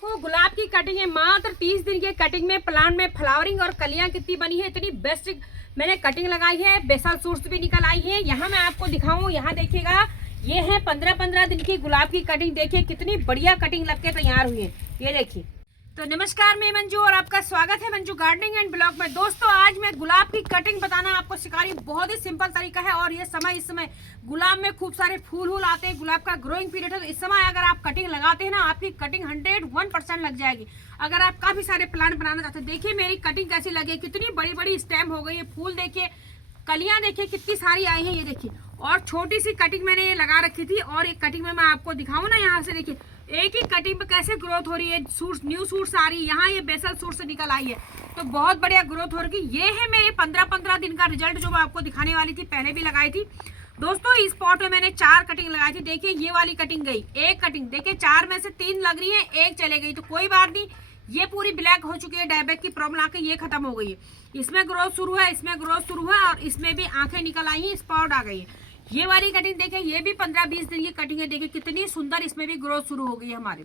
देखो गुलाब की कटिंग है, मात्र 30 दिन के कटिंग में प्लांट में फ्लावरिंग और कलियां कितनी बनी है, इतनी बेस्ट मैंने कटिंग लगाई है। बेसल सूट्स भी निकल आई है। यहाँ मैं आपको दिखाऊं, यहाँ देखिएगा, ये है 15-15 दिन की गुलाब की कटिंग। देखिए कितनी बढ़िया कटिंग लग के तैयार हुई है, ये देखिए। तो नमस्कार, मैं मंजू और आपका स्वागत है मंजू गार्डनिंग एंड ब्लॉग में। दोस्तों आज मैं गुलाब की कटिंग बताना आपको सिखा रही हूँ। बहुत ही सिंपल तरीका है और ये इस समय गुलाब में खूब सारे फूल आते हैं, गुलाब का ग्रोइंग पीरियड है। तो इस समय अगर आप कटिंग लगाते हैं ना, आपकी कटिंग 101% लग जाएगी। अगर आप काफी सारे प्लांट बनाना चाहते हैं, देखिए मेरी कटिंग कैसी लगी, कितनी बड़ी बड़ी स्टेम हो गई है। फूल देखिए, कलियां देखिए कितनी सारी आई हैं, ये देखिए। और छोटी सी कटिंग मैंने ये लगा रखी थी और एक कटिंग में मैं आपको दिखाऊं ना, यहाँ से देखिए एक ही कटिंग पे कैसे ग्रोथ हो रही है। सूट्स, न्यू सूट्स आ रही है, यहाँ ये बेसल सूट से निकल आई है, तो बहुत बढ़िया ग्रोथ हो रही है। ये है मेरे 15-15 दिन का रिजल्ट जो मैं आपको दिखाने वाली थी, पहले भी लगाई थी। दोस्तों इस पॉट में मैंने 4 कटिंग लगाई थी। देखिए ये वाली कटिंग गई, एक कटिंग देखिए, 4 में से 3 लग रही है, एक चले गई, तो कोई बात नहीं। ये पूरी ब्लैक हो चुकी है, डायबैक की प्रॉब्लम आके ये खत्म हो गई है। इसमें ग्रोथ शुरू है, इसमें ग्रोथ शुरू है और इसमें भी आंखें निकल आई हैं, स्पॉट आ गई है। ये वाली कटिंग देखिए, ये भी 15-20 दिन की कटिंग है। देखिए कितनी सुंदर इसमें भी ग्रोथ शुरू हो गई है हमारे।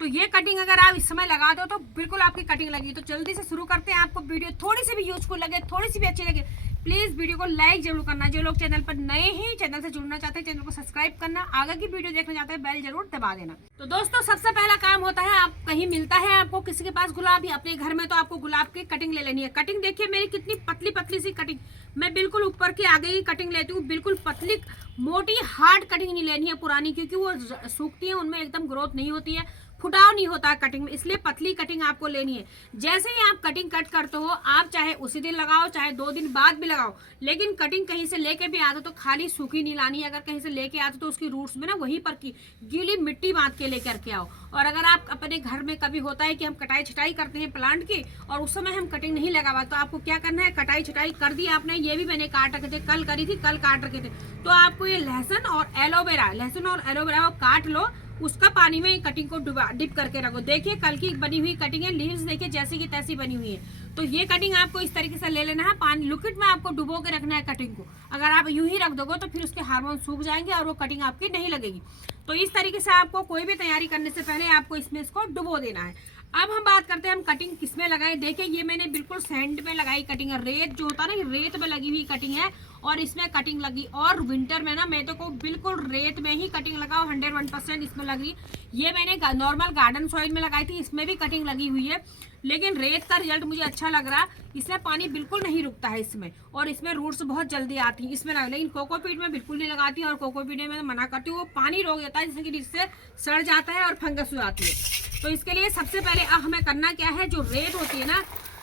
तो ये कटिंग अगर आप इस समय लगा दो तो बिल्कुल आपकी कटिंग लगी। तो जल्दी से शुरू करते हैं। आपको वीडियो थोड़ी सी भी यूजफुल लगे, थोड़ी सी भी अच्छी लगे, प्लीज वीडियो को लाइक जरूर करना। जो लोग चैनल पर नए हैं, चैनल से जुड़ना चाहते हैं, चैनल को सब्सक्राइब करना, आगे की वीडियो देखना चाहते हैं, बेल जरूर दबा देना। तो दोस्तों सबसे पहला काम होता है, आप कहीं मिलता है आपको किसी के पास गुलाब या अपने घर में, तो आपको गुलाब की कटिंग ले लेनी है। कटिंग देखिए मेरी कितनी पतली पतली सी कटिंग, मैं बिल्कुल ऊपर के आगे ही कटिंग लेती हूँ। बिल्कुल पतली मोटी हार्ड कटिंग नहीं लेनी है पुरानी, क्योंकि वो सूखती है, उनमें एकदम ग्रोथ नहीं होती है, फुटाव नहीं होता है कटिंग में, इसलिए पतली कटिंग आपको लेनी है। जैसे ही आप कटिंग कट करते हो, आप चाहे उसी दिन लगाओ, चाहे 2 दिन बाद भी लगाओ, लेकिन कटिंग कहीं से लेके भी आते तो खाली सूखी नहीं लानी है। अगर कहीं से लेके आते तो उसकी रूट्स में ना वहीं पर की गीली मिट्टी बांध के लेकर के आओ। और अगर आप अपने घर में कभी होता है कि हम कटाई छटाई करते हैं प्लांट की और उस समय हम कटिंग नहीं लगा, तो आपको क्या करना है, कटाई छटाई कर दी आपने, ये भी मैंने काट रखे थे, कल करी थी, कल काट रखे थे, तो आपको ये लहसुन और एलोवेरा को काट लो, उसका पानी में कटिंग को डिप करके रखो। देखिए कल की बनी हुई कटिंग है, लीव्स देखिए जैसी की तैसी बनी हुई है। तो ये कटिंग आपको इस तरीके से ले लेना है, पानी लिक्विड में आपको डुबो के रखना है कटिंग को। अगर आप यूं ही रख दोगे तो फिर उसके हार्मोन सूख जाएंगे और वो कटिंग आपकी नहीं लगेगी। तो इस तरीके से आपको कोई भी तैयारी करने से पहले आपको इसमें इसको डुबो देना है। अब हम बात करते हैं हम कटिंग किसमें लगाए। देखिए ये मैंने बिल्कुल सैंड में लगाई कटिंग है, रेत जो होता है ना, रेत में लगी हुई कटिंग है और इसमें कटिंग लगी। और विंटर में ना मैं तो को बिल्कुल रेत में ही कटिंग लगाओ, 101% इसमें लगी। ये मैंने नॉर्मल गार्डन सॉइल में लगाई थी, इसमें भी कटिंग लगी हुई है, लेकिन रेत का रिजल्ट मुझे अच्छा लग रहा। इसमें पानी बिल्कुल नहीं रुकता है इसमें, और इसमें रूट्स बहुत जल्दी आती हैं इसमें। लेकिन कोकोपीट में बिल्कुल नहीं लगाती, और कोकोपीट में मैं मना करती हूँ, वो पानी रोक देता है जिससे सड़ जाता है और फंगस हो जाती है। तो इसके लिए सबसे पहले हमें करना क्या है, जो रेत होती है ना,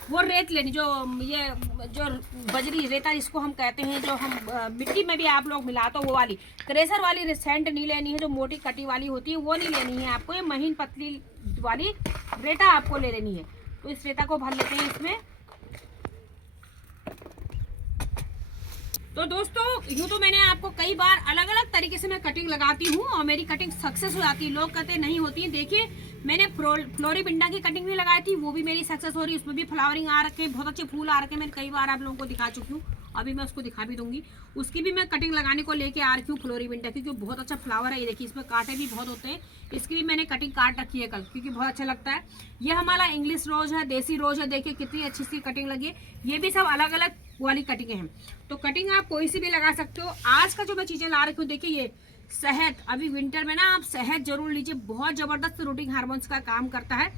वो रेत लेनी, जो बजरी रेता जिसको हम कहते हैं, जो हम मिट्टी में भी आप लोग मिलाते हो, वो वाली क्रेशर वाली सेंट नहीं लेनी है, जो मोटी कटी वाली होती है वो नहीं लेनी है आपको। ये महीन पतली वाली रेता आपको ले लेनी है। तो इस रेता को भर लेते हैं इसमें। तो दोस्तों यूँ तो मैंने आपको कई बार अलग अलग तरीके से मैं कटिंग लगाती हूँ और मेरी कटिंग सक्सेस हो जाती है। लोग कहते हैं नहीं होती है। देखिए मैंने फ्लोरीबिंडा की कटिंग भी लगाई थी, वो भी मेरी सक्सेस हो रही है, उसमें भी फ्लावरिंग आ रखे, बहुत अच्छे फूल आ रखे। मैं कई बार आप लोगों को दिखा चुकी हूँ, अभी मैं उसको दिखा भी दूंगी। उसकी भी मैं कटिंग लगाने को लेके आ रखी हूँ फ्लोरीबिंडा की, क्योंकि बहुत अच्छा फ्लावर है। ये देखिए इसमें कांटे भी बहुत होते हैं, इसकी भी मैंने कटिंग काट रखी है कल, क्योंकि बहुत अच्छा लगता है। ये हमारा इंग्लिश रोज है, देसी रोज है, देखिए कितनी अच्छी सी कटिंग लगी है। ये भी सब अलग अलग वाली कटिंग है। तो कटिंग आप कोई सी भी लगा सकते हो। आज का जो मैं चीजें ला रखी हूँ, देखिए ये शहद, अभी विंटर में ना आप शहद जरूर लीजिए, बहुत जबरदस्त रूटिंग हार्मोन्स का काम करता है।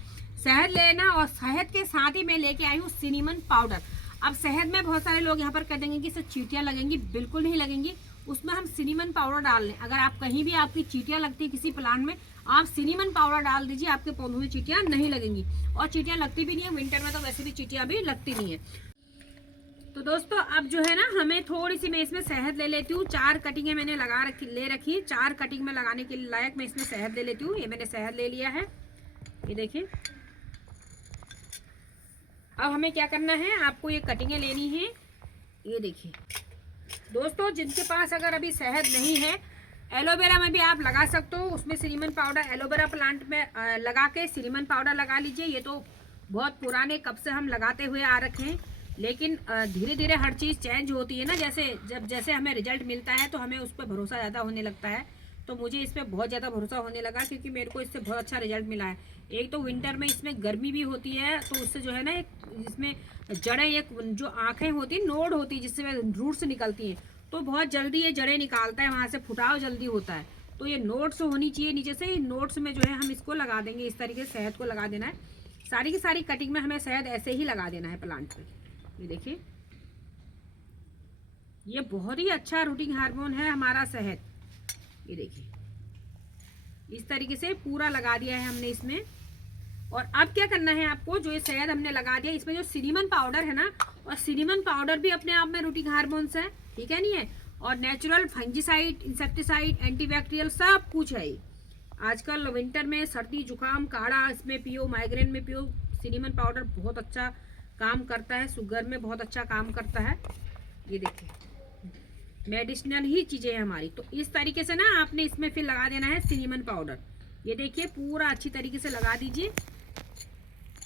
शहद लेना, और शहद के साथ ही मैं लेके आई हूँ सिनेमन पाउडर। अब शहद में बहुत सारे लोग यहाँ पर कह देंगे कि इससे चींटियां लगेंगी, बिल्कुल नहीं लगेंगी। उसमें हम सिनेमन पाउडर डाल लें। अगर आप कहीं भी आपकी चींटियां लगती है किसी प्लांट में, आप सिनेमन पाउडर डाल दीजिए, आपके पौधों में चींटियां नहीं लगेंगी। और चींटियां लगती भी नहीं है विंटर में, तो वैसे भी चींटियां भी लगती नहीं है। तो दोस्तों अब जो है ना, हमें थोड़ी सी मैं इसमें शहद ले लेती हूँ। 4 कटिंगें मैंने ले रखी है, 4 कटिंग में लगाने के लायक मैं इसमें शहद ले लेती हूँ। ये मैंने शहद ले लिया है, ये देखिए। अब हमें क्या करना है, आपको ये कटिंगें लेनी है, ये देखिए। दोस्तों जिनके पास अगर अभी शहद नहीं है, एलोवेरा में भी आप लगा सकते हो। उसमें सिनेमन पाउडर, एलोवेरा प्लांट में लगा के सिनेमन पाउडर लगा लीजिए। ये तो बहुत पुराने कब से हम लगाते हुए आ रखे हैं, लेकिन धीरे धीरे हर चीज़ चेंज होती है ना। जैसे हमें रिजल्ट मिलता है तो हमें उस पर भरोसा ज़्यादा होने लगता है। तो मुझे इस पर बहुत ज़्यादा भरोसा होने लगा, क्योंकि मेरे को इससे बहुत अच्छा रिजल्ट मिला है। एक तो विंटर में इसमें गर्मी भी होती है, तो उससे जो है ना एक इसमें जड़ें, एक जो आँखें होती है, नोड होती है जिससे रूट्स निकलती हैं, तो बहुत जल्दी ये जड़ें निकालता है, वहाँ से फुटाव जल्दी होता है। तो ये नोट्स होनी चाहिए नीचे से, नोट्स में जो है हम इसको लगा देंगे। इस तरीके से शहद को लगा देना है। सारी की सारी कटिंग में हमें शहद ऐसे ही लगा देना है प्लांट पे। ये देखिए, ये बहुत ही अच्छा रूटिंग हार्मोन है हमारा शहद। ये देखिए, इस तरीके से पूरा लगा दिया है हमने इसमें। और अब क्या करना है आपको, जो ये शहद हमने लगा दिया, इसमें जो सिनेमन पाउडर है ना, और सिनेमन पाउडर भी अपने आप में रूटिंग हार्मोन्स है, ठीक है नहीं है, और नेचुरल फंजीसाइड, इंसेक्टिसाइड, एंटीबैक्टीरियल सब कुछ है। आजकल विंटर में सर्दी जुकाम काढ़ा इसमें पियो, माइग्रेन में पियो, सिनेमन पाउडर बहुत अच्छा काम करता है, शुगर में बहुत अच्छा काम करता है। ये देखिए, मेडिसिनल ही चीज़ें हैं हमारी। तो इस तरीके से ना आपने इसमें फिर लगा देना है सिनेमन पाउडर। ये देखिए, पूरा अच्छी तरीके से लगा दीजिए।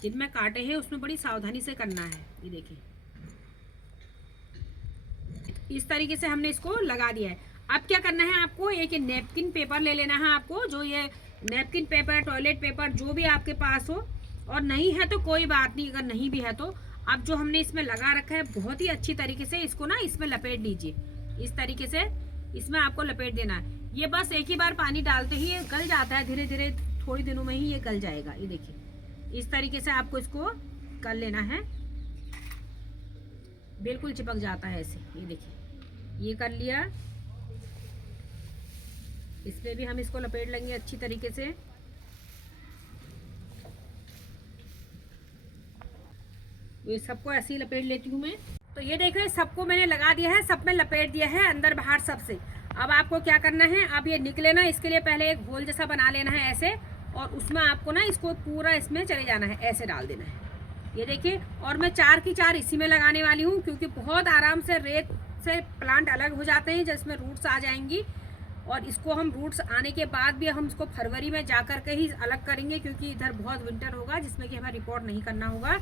जिनमें कांटे हैं उसमें बड़ी सावधानी से करना है। ये देखिए, इस तरीके से हमने इसको लगा दिया है। अब क्या करना है आपको, एक नैपकिन पेपर ले लेना है आपको, जो ये नैपकिन पेपर, टॉयलेट पेपर, जो भी आपके पास हो, और नहीं है तो कोई बात नहीं, अगर नहीं भी है तो अब जो हमने इसमें लगा रखा है, बहुत ही अच्छी तरीके से इसको ना इसमें लपेट लीजिए। इस तरीके से इसमें आपको लपेट देना है। ये बस एक ही बार पानी डालते ही ये गल जाता है, धीरे धीरे थोड़ी दिनों में ही ये गल जाएगा। ये देखिए, इस तरीके से आपको इसको कर लेना है, बिल्कुल चिपक जाता है ऐसे। ये देखिए, ये कर लिया। इसमें भी हम इसको लपेट लेंगे अच्छी तरीके से। ये सबको ऐसे ही लपेट लेती हूँ मैं। तो ये देख रहे हैं, सबको मैंने लगा दिया है, सब में लपेट दिया है, अंदर बाहर सबसे। अब आपको क्या करना है, अब ये निकले ना, इसके लिए पहले एक होल जैसा बना लेना है ऐसे, और उसमें आपको ना इसको पूरा इसमें चले जाना है, ऐसे डाल देना है। ये देखिए, और मैं 4 की 4 इसी में लगाने वाली हूँ, क्योंकि बहुत आराम से रेत से प्लांट अलग हो जाते हैं, जिसमें रूट्स आ जाएंगी। और इसको हम रूट्स आने के बाद भी हम इसको फरवरी में जा कर के ही अलग करेंगे, क्योंकि इधर बहुत विंटर होगा जिसमें कि हमें रिपोर्ट नहीं करना होगा।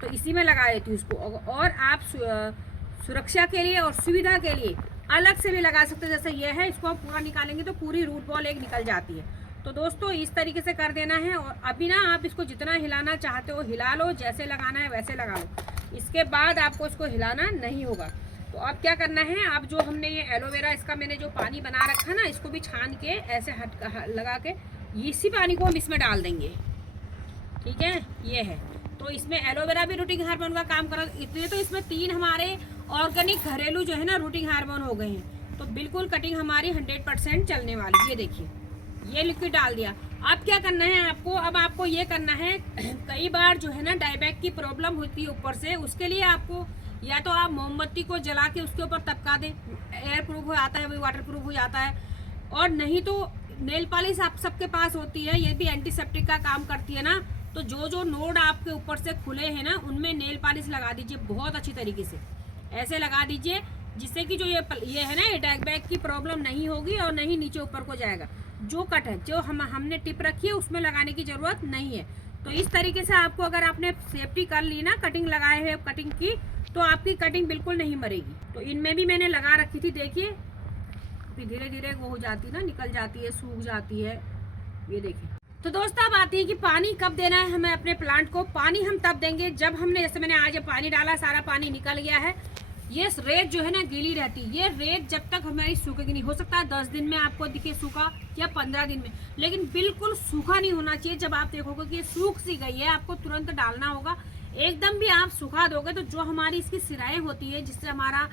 तो इसी में लगा देती हूँ इसको। और आप सुरक्षा के लिए और सुविधा के लिए अलग से भी लगा सकते हैं। जैसे ये है, इसको हम पूरा निकालेंगे तो पूरी रूट बॉल एक निकल जाती है। तो दोस्तों, इस तरीके से कर देना है। और अभी ना आप इसको जितना हिलाना चाहते हो हिला लो, जैसे लगाना है वैसे लगा लो। इसके बाद आपको इसको हिलाना नहीं होगा। तो अब क्या करना है, आप जो हमने ये एलोवेरा, इसका मैंने जो पानी बना रखा ना, इसको भी छान के ऐसे लगा के इसी पानी को हम इसमें डाल देंगे, ठीक है। ये है, तो इसमें एलोवेरा भी रूटिंग हार्मोन का काम कर, इतने तो इसमें 3 हमारे ऑर्गेनिक घरेलू जो है ना रूटिंग हार्मोन हो गए हैं। तो बिल्कुल कटिंग हमारी 100% चलने वाली। ये देखिए, ये लिक्विड डाल दिया। अब क्या करना है आपको, अब आपको ये करना है, कई बार जो है ना डायबैक की प्रॉब्लम होती है ऊपर से, उसके लिए आपको या तो आप मोमबत्ती को जला के उसके ऊपर तपका दें, एयर प्रूफ हो जाता है, वही वाटर प्रूफ हो जाता है। और नहीं तो नेल पॉलिश आप सबके पास होती है, ये भी एंटीसेप्टिक का काम करती है ना। तो जो जो नोड आपके ऊपर से खुले हैं ना, उनमें नेल पॉलिश लगा दीजिए बहुत अच्छी तरीके से, ऐसे लगा दीजिए, जिससे कि जो ये है ना, डायबैक की प्रॉब्लम नहीं होगी और नहीं नीचे ऊपर को जाएगा। जो कट है, जो हमने टिप रखी है, उसमें लगाने की जरूरत नहीं है। तो इस तरीके से आपको, अगर आपने सेफ्टी कर ली ना, कटिंग लगाए है कटिंग की, तो आपकी कटिंग बिल्कुल नहीं मरेगी। तो इनमें भी मैंने लगा रखी थी, देखिए फिर धीरे धीरे वो हो जाती है ना, निकल जाती है, सूख जाती है। ये देखिए। तो दोस्तों, अब आती है कि पानी कब देना है हमें अपने प्लांट को। पानी हम तब देंगे जब हमने, जैसे मैंने आज पानी डाला, सारा पानी निकल गया है, ये रेत जो है ना गीली रहती है। ये रेत जब तक हमारी सूखेगी नहीं, हो सकता है 10 दिन में आपको दिखे सूखा, या 15 दिन में, लेकिन बिल्कुल सूखा नहीं होना चाहिए। जब आप देखोगे कि ये सूख सी गई है, आपको तुरंत डालना होगा। एकदम भी आप सुखा दोगे तो जो हमारी इसकी सिराएं होती है, जिससे हमारा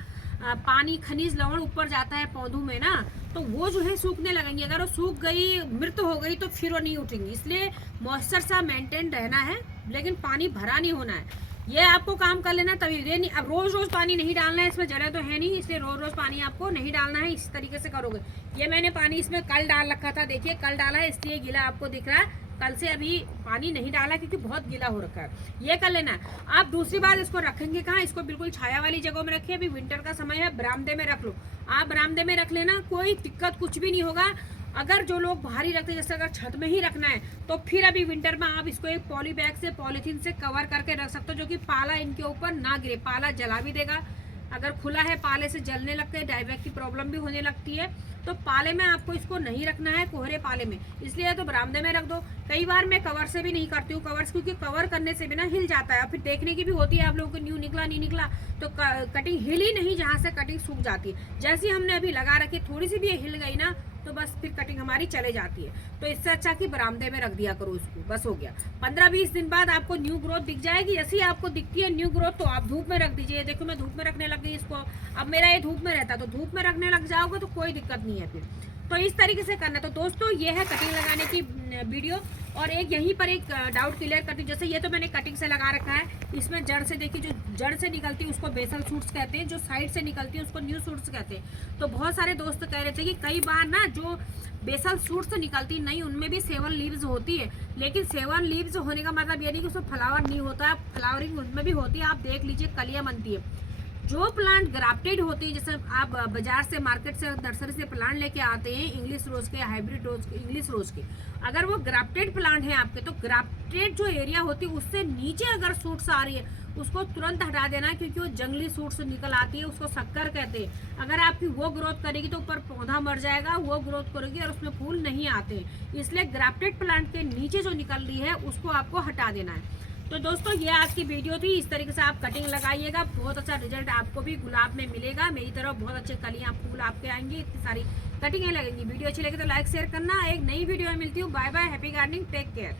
पानी, खनिज, लवण ऊपर जाता है पौधों में ना, तो वो जो है सूखने लगेंगी। अगर वो सूख गई, मृत हो गई, तो फिर वो नहीं उठेंगी। इसलिए मॉइस्चर सा मेंटेन रहना है, लेकिन पानी भरा नहीं होना है। ये आपको काम कर लेना तभी। ये नहीं, अब रोज रोज पानी नहीं डालना है, इसमें जगह तो है नहीं, इसलिए रोज रोज पानी आपको नहीं डालना है। इस तरीके से करोगे। ये मैंने पानी इसमें कल डाल रखा था, देखिए कल डाला है, इसलिए गीला आपको दिख रहा है। कल से अभी पानी नहीं डाला क्योंकि बहुत गीला हो रखा है। ये कर लेना है। आप दूसरी बार इसको रखेंगे कहाँ, इसको बिल्कुल छाया वाली जगह में रखिए। अभी विंटर का समय है, बरामदे में रख लो। आप बरामदे में रख लेना, कोई दिक्कत कुछ भी नहीं होगा। अगर जो लोग बाहरी रखते हैं, जैसे अगर छत में ही रखना है, तो फिर अभी विंटर में आप इसको एक पॉली बैग से, पॉलीथीन से कवर करके रख सकते हो, जो कि पाला इनके ऊपर ना गिरे। पाला जला भी देगा, अगर खुला है पाले से जलने लगते हैं, डायबैक की प्रॉब्लम भी होने लगती है। तो पाले में आपको इसको नहीं रखना है, कोहरे पाले में, इसलिए तो बरामदे में रख दो। कई बार मैं कवर से भी नहीं करती हूँ, कवर क्योंकि कवर करने से भी ना हिल जाता है, और फिर देखने की भी होती है आप लोगों को न्यू निकला नहीं निकला, तो कटिंग हिली नहीं, जहाँ से कटिंग सूख जाती है। जैसे हमने अभी लगा रखी, थोड़ी सी भी हिल गई ना तो बस फिर कटिंग हमारी चले जाती है। तो इससे अच्छा कि बरामदे में रख दिया करो इसको, बस हो गया। 15-20 दिन बाद आपको न्यू ग्रोथ दिख जाएगी। ऐसे ही आपको दिखती है न्यू ग्रोथ तो आप धूप में रख दीजिए। देखो मैं धूप में रखने लग गई इसको, अब मेरा ये धूप में रहता, तो धूप में रखने लग जाओगे तो कोई दिक्कत नहीं है फिर। तो इस तरीके से करना। तो दोस्तों ये है कटिंग लगाने की वीडियो। और एक यहीं पर एक डाउट क्लियर करती हूँ, जैसे ये तो मैंने कटिंग से लगा रखा है, इसमें जड़ से देखिए, जो जड़ से निकलती है उसको बेसल सूट्स कहते हैं, जो साइड से निकलती है उसको न्यू सूट्स कहते हैं। तो बहुत सारे दोस्त कह रहे थे कि कई बार ना जो बेसल सूट्स निकलती नहीं उनमें भी 7 लीव्स होती है, लेकिन 7 लीव्स होने का मतलब ये नहीं कि उसमें फ्लावर नहीं होता, फ्लावरिंग उनमें भी होती है। आप देख लीजिए कलियां बनती है। जो प्लांट ग्राफ्टेड होती है, जैसे आप बाजार से, मार्केट से, नर्सरी से प्लांट लेके आते हैं इंग्लिश रोज के, हाइब्रिड रोज के, इंग्लिश रोज के, अगर वो ग्राफ्टेड प्लांट है आपके, तो ग्राफ्टेड जो एरिया होती है उससे नीचे अगर सूट्स आ रही है उसको तुरंत हटा देना है, क्योंकि वो जंगली सूट्स निकल आती है, उसको शक्कर कहते हैं। अगर आपकी वो ग्रोथ करेगी तो ऊपर पौधा मर जाएगा, वो ग्रोथ करेगी और उसमें फूल नहीं आते। इसलिए ग्राफ्टेड प्लांट के नीचे जो निकल रही है उसको आपको हटा देना है। तो दोस्तों ये आज की वीडियो थी। इस तरीके से आप कटिंग लगाइएगा, बहुत अच्छा रिजल्ट आपको भी गुलाब में मिलेगा। मेरी तरफ बहुत अच्छे कलियां फूल आपके आएंगे, इतनी सारी कटिंगें लगेंगी। वीडियो अच्छी लगे तो लाइक शेयर करना। एक नई वीडियो में मिलती हूँ। Bye bye, happy gardening, take care.